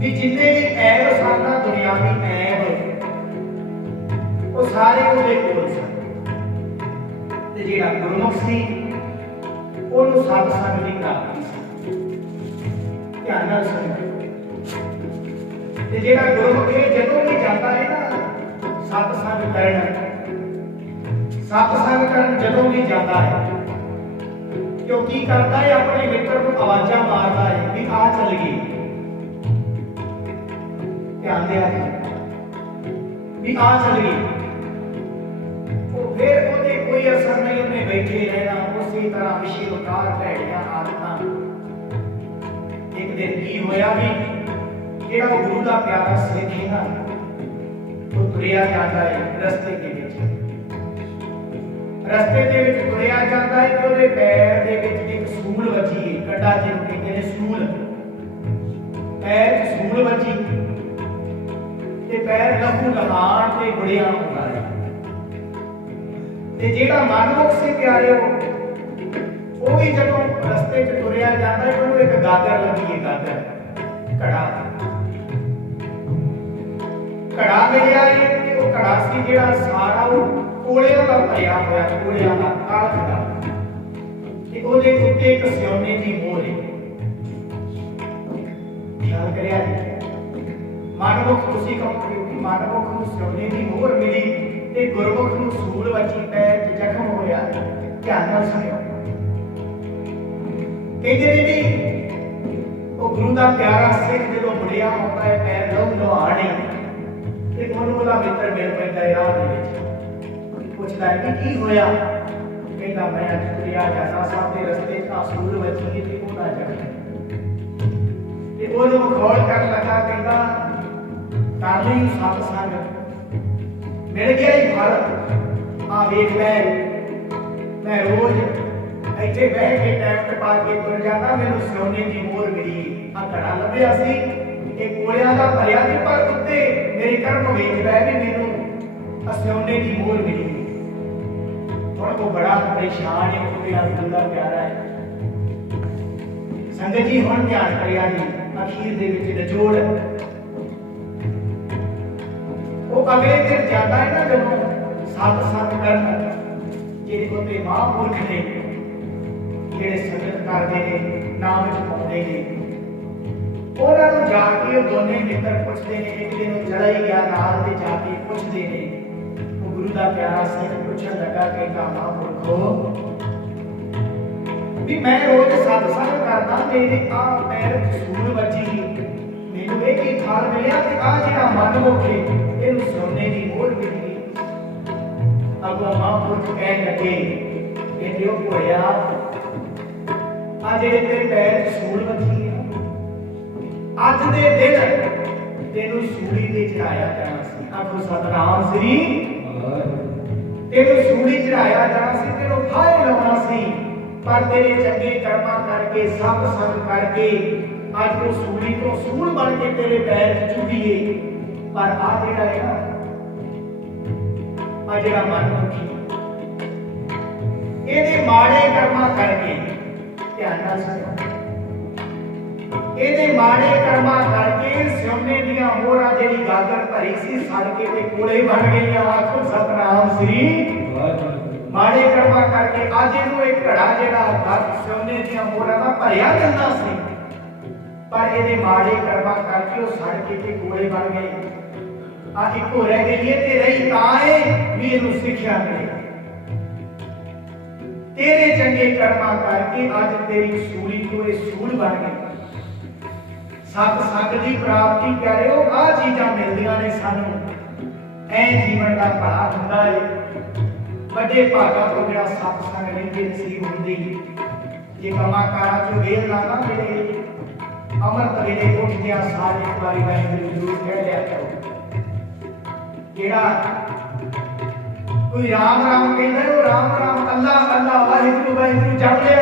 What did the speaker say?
ਵੀ ਜਿੰਨੇ ਵੀ ਐਬ ਸਾਡਾ ਦੁਨਿਆਵੀ ਐਬ ਉਹ ਸਾਰੇ ਉਹਦੇ ਕੋਲ ਸਨ। ਤੇ ਜਿਹੜਾ ਗੁਰਮੁਖ ਸੀ, ਉਹਨੂੰ ਸਤ ਸੰਗ ਦੀ ਪ੍ਰਾਪਤੀ ਸੀ। ਧਿਆਨ ਨਾਲ ਸੁਣੋ। ਤੇ ਜਿਹੜਾ ਗੁਰਮੁਖ ਇਹ ਜਦੋਂ ਵੀ ਜਾਂਦਾ ਹੈ ਨਾ, ਸਤ ਸੰਗ ਕਰਨ। ਸਤ ਸੰਗ ਕਰਨ ਜਦੋਂ ਵੀ ਜਾਂਦਾ ਹੈ ਕਿਉਂ ਕੀ ਕਰਦਾ ਹੈ? ਆਪਣੇ ਮਿੱਤਰ ਨੂੰ ਆਵਾਜ਼ਾਂ ਮਾਰਦਾ ਹੈ ਵੀ ਆ ਚੱਲ ਗਈ। ਧਿਆਨ ਦੇ ਆ ਵੀ ਆ ਚੱਲ ਗਈ ਉਹ ਫਿਰ ਉਹਦੇ ਕੋਈ ਅਸਰ ਨਹੀਂ ਉਹਨੇ ਬੈਠੇ ਰਹਿਣਾ ਉਸੇ ਤਰ੍ਹਾਂ ਵਿਸ਼ੇ ਉਤਾਰ ਭੈੜੀਆਂ ਆਦਤਾਂ ਇੱਕ ਦਿਨ ਕੀ ਹੋਇਆ ਵੀ ਜਿਹੜਾ ਉਹ ਗੁਰੂ ਦਾ ਪਿਆਰਾ ਸਿੱਖ ਹੈ ਨਾ ਉਹ ਤੁਰਿਆ ਜਾਂਦਾ ਹੈ ਰਸਤੇ ਦੇ ਵਿੱਚ ਰਸਤੇ ਦੇ ਵਿੱਚ ਤੁਰਿਆ ਜਾਂਦਾ ਹੈ ਤੇ ਉਹਦੇ ਪੈਰ ਦੇ ਵਿੱਚ ਇੱਕ ਸੂਲ ਵੱਜੀ ਹੈ ਕੱਡਾ ਜਿਹਨੂੰ ਕਹਿੰਦੇ ਨੇ ਸੂਲ ਪੈਰ 'ਚ ਸੂਲ ਵੱਜੀ ਤੇ ਪੈਰ ਤੇ ਗੁੜਿਆ ਹੁੰਦਾ ਹੈ। ਤੇ ਜਿਹੜਾ ਮਨਮੁਖ ਸੀ ਪਿਆਰਿਓ, ਉਹ ਵੀ ਜਦੋਂ ਰਸਤੇ 'ਚ ਤੁਰਿਆ ਜਾਂਦਾ ਹੈ, ਉਹਨੂੰ ਇੱਕ ਗਾਗਰ ਲੱਗੀ ਹੈ, ਗਾਗਰ। ਘੜਾ। ਘੜਾ ਮਿਲਿਆ ਹੈ ਤੇ ਉਹ ਘੜਾ ਸੀ ਜਿਹੜਾ ਸਾਰਾ ਉਹ ਕੋਲਿਆਂ ਦਾ ਭਰਿਆ ਹੋਇਆ, ਕੋਲਿਆਂ ਦਾ ਕਾਲਖ ਦਾ ਤੇ ਉਹਦੇ ਉੱਤੇ ਇੱਕ ਸਿਉਨੇ ਦੀ ਮੋਹਰ ਹੈ। ਖਿਆਲ ਕਰਿਆ ਜੀ। ਮਨਮੁਖ ਤੁਸੀਂ ਕਹੋ ਕਿ ਨੂੰ ਸਿਉਨੇ ਦੀ ਮੋਹਰ ਮਿਲੀ ਤੇ ਗੁਰਮੁਖ ਨੂੰ ਸੂਲ ਵੱਜੀ ਪੈਰ 'ਚ ਜ਼ਖਮ ਹੋਇਆ। ਧਿਆਨ ਨਾਲ ਸੁਣਿਓ। ਕਹਿੰਦੇ ਨੇ ਵੀ ਉਹ ਗੁਰੂ ਦਾ ਪਿਆਰਾ ਸਿੱਖ ਜਦੋਂ ਮੁੜਿਆ ਹੁੰਦਾ ਹੈ, ਪੈਰ ਲਹੂ ਲੁਹਾਣੇ ਤੇ ਉਹਨੂੰ ਉਹਦਾ ਮਿੱਤਰ ਮਿਲ ਪੈਂਦਾ ਹੈ ਰਾਹ ਦੇ ਵਿੱਚ। ਪੁੱਛਦਾ ਹੈ ਕਿ ਕੀ ਹੋਇਆ? ਕਹਿੰਦਾ, ਮੈਂ ਅੱਜ ਤੁਰਿਆ ਜਾਣਾ ਸਾਹਿਬ ਦੇ ਰਸਤੇ 'ਚ ਅਸੂਲ ਵੱਜੀ ਤੇ ਉਹਦਾ ਜ਼ਖਮ ਤੇ ਉਹਨੂੰ ਖੋਲ ਕਰਨ ਲੱਗਾ, ਕਹਿੰਦਾ ਕਰ ਲਈ ਸਤ ਸੰਗ। ਮਿਲ ਗਿਆ ਹੀ ਫਲ, ਆ ਵੇਖ ਲੈ। ਮੈਂ ਰੋਜ਼ ਇੱਥੇ ਬਹਿ ਕੇ ਟਾਈਮ ਟਪਾ ਕੇ ਤੁਰ ਜਾਂਦਾ, ਮੈਨੂੰ ਸੋਨੇ ਦੀ ਮੋਹਰ ਮਿਲੀ। ਆ ਘੜਾ ਲੱਭਿਆ ਸੀ। ਇਹ ਕੋਲਿਆਂ ਦਾ ਭਰਿਆ ਸੀ, ਪਰ ਉੱਤੇ ਮੇਰੇ ਕਰਮ ਵੇਖਦਾ ਹੈ ਵੀ ਮੈਨੂੰ ਅਸਿਉਨੇ ਦੀ ਮੋਹਰ ਮਿਲੀ। ਹੁਣ ਉਹ ਬੜਾ ਪਰੇਸ਼ਾਨ ਹੈ ਉਹ ਮੇਰਾ ਦਿਲ ਪਿਆਰਾ ਹੈ। ਸੰਗਤ ਜੀ, ਹੁਣ ਧਿਆਨ ਕਰਿਆ ਜੀ, ਅਖੀਰ ਦੇ ਵਿੱਚ ਨਿਚੋੜ। ਉਹ ਅਗਲੇ ਦਿਨ ਜਾਂਦਾ ਹੈ ਨਾ ਜਦੋਂ ਸਤ ਸਤ ਕਰਨ, ਜਿਹੜੇ ਉਹਦੇ ਮਹਾਂਪੁਰਖ ਨੇ, ਜਿਹੜੇ ਸੰਗਤ ਕਰਦੇ ਨੇ, ਨਾਮ ਵਿੱਚ ਨੇ। ਉਹਨਾਂ ਨੂੰ ਜਾ ਕੇ ਉਹ ਦੋਨੇ ਮਿੱਤਰ ਪੁੱਛਦੇ ਨੇ, ਇੱਕ ਦਿਨ ਉਹ ਚਲਾ ਹੀ ਗਿਆ, ਨਾਲ ਤੇ ਜਾ ਕੇ ਪੁੱਛਦੇ ਨੇ। ਉਹ ਗੁਰੂ ਦਾ ਪਿਆਰਾ ਸਿੱਖ ਪੁੱਛਣ ਲੱਗਾ ਕਿ ਮਹਾਂਪੁਰਖੋ ਵੀ ਮੈਂ ਰੋਜ਼ ਸਤਸੰਗ ਕਰਦਾ, ਮੇਰੇ ਆ ਪੈਰ ਸੂਲ ਵੱਜੀ। ਮੈਨੂੰ ਇਹ ਕੀ ਮਿਲਿਆ ਤੇ ਆ ਜਿਹੜਾ ਮਨ ਮੁਖੇ, ਇਹਨੂੰ ਸੋਨੇ ਦੀ ਮੋਹਰ ਮਿਲੀ ਅਗੋ ਮਹਾਂਪੁਰਖ ਕਹਿਣ ਲੱਗੇ ਇਹ ਜੋ ਹੋਇਆ ਆ ਜਿਹੜੇ ਤੇਰੇ ਪੈਰ ਸੂਲ ਵੱਜੀ ਹੈ ਅੱਜ ਦੇ ਦਿਨ ਤੈਨੂੰ ਸੂਲੀ ਤੇ ਚੜਾਇਆ ਜਾਣਾ ਸੀ। ਆਖੋ, ਸਤਨਾਮ ਸ੍ਰੀ ਤੈਨੂੰ ਸੂਲੀ ਚੜਾਇਆ ਜਾਣਾ ਸੀ, ਤੈਨੂੰ ਫਾਇ ਲਾਉਣਾ ਸੀ। ਪਰ ਤੇਰੇ ਚੰਗੇ ਕਰਮਾਂ ਕਰਕੇ ਸਭ ਸੰਗ ਕਰਕੇ ਅੱਜ ਉਹ ਸੂਲੀ ਤੋਂ ਸੂਲ ਬਣ ਕੇ ਤੇਰੇ ਪੈਰ 'ਚ ਚੁਭੀਏ ਪਰ ਆ ਜਿਹੜਾ ਹੈ ਨਾ ਆ ਜਿਹੜਾ ਮਨਮੁਖੀ ਇਹਦੇ ਮਾੜੇ ਕਰਮਾਂ ਕਰਕੇ ਧਿਆਨ ਨਾਲ ਸੁਣੋ ਇਹਦੇ ਮਾੜੇ ਕਰਮਾਂ ਕਰਕੇ ਸਿਉਨੇ ਦੀਆਂ ਮੋਹਰਾਂ ਜਿਹੜੀ ਗਾਗਰ ਭਰੀ ਸੀ ਸੜ ਕੇ ਤੇ ਕੋਲੇ ਬਣ ਗਈਆਂ ਆਖੋ ਸਤਨਾਮ ਸ੍ਰੀ ਮਾੜੇ ਕਰਮਾਂ ਕਰਕੇ ਅੱਜ ਇਹਨੂੰ ਇੱਕ ਘੜਾ ਜਿਹੜਾ ਗੱਗ ਸੋਨੇ ਦੀਆਂ ਮੋਹਰਾਂ ਦਾ ਭਰਿਆ ਜਾਂਦਾ ਸੀ ਪਰ ਇਹਦੇ ਮਾੜੇ ਕਰਮਾਂ ਕਰਕੇ ਉਹ ਸੜ ਕੇ ਤੇ ਕੋਲੇ ਬਣ ਗਏ। ਆ ਇੱਕੋ ਰਹਿ ਗਈ ਹੈ ਤੇ ਰਹੀ ਤਾਂ ਹੈ ਵੀ ਇਹਨੂੰ ਸਿੱਖਿਆ ਮਿਲੇ। ਤੇਰੇ ਚੰਗੇ ਕਰਮਾਂ ਕਰਕੇ ਅੱਜ ਤੇਰੀ ਸੂਲੀ ਤੋਂ ਇਹ ਸੂਲ ਬਣ ਗਈ ਸਤ ਸੰਗ ਦੀ ਪ੍ਰਾਪਤੀ ਪਿਆਰਿਓ ਆ ਚੀਜ਼ਾਂ ਮਿਲਦੀਆਂ ਨੇ ਸਾਨੂੰ। ਐ ਜੀਵਨ ਦਾ ਭਲਾ ਹੁੰਦਾ ਏ। ਵੱਡੇ ਭਾਗਾ ਤੋਂ ਜਿਹੜਾ ਸਤ ਸੰਗ ਰਹਿੰਦੇ, ਨਸੀਬ ਹੁੰਦੀ ਜੇ ਕੰਮਾਂ ਕਾਰਾਂ ਚ ਵੇਲ ਨਾ ਨਾ ਮਿਲੇ ਅਮਰਤ ਵੇਲੇ ਉੱਠਦਿਆਂ ਸਾਰੇ ਇੱਕ ਵਾਰੀ ਵਾਹਿਗੁਰੂ ਜ਼ਰੂਰ ਕਹਿ ਲਿਆ ਕਰੋ। ਜਿਹੜਾ ਕੋਈ ਰਾਮ ਰਾਮ ਕਹਿੰਦਾ ਉਹ ਰਾਮ ਰਾਮ ਅੱਲਾ ਅੱਲਾ ਵਾਹਿਗੁਰੂ ਵਾਹਿਗੁਰੂ ਜਪ ਲਿਆ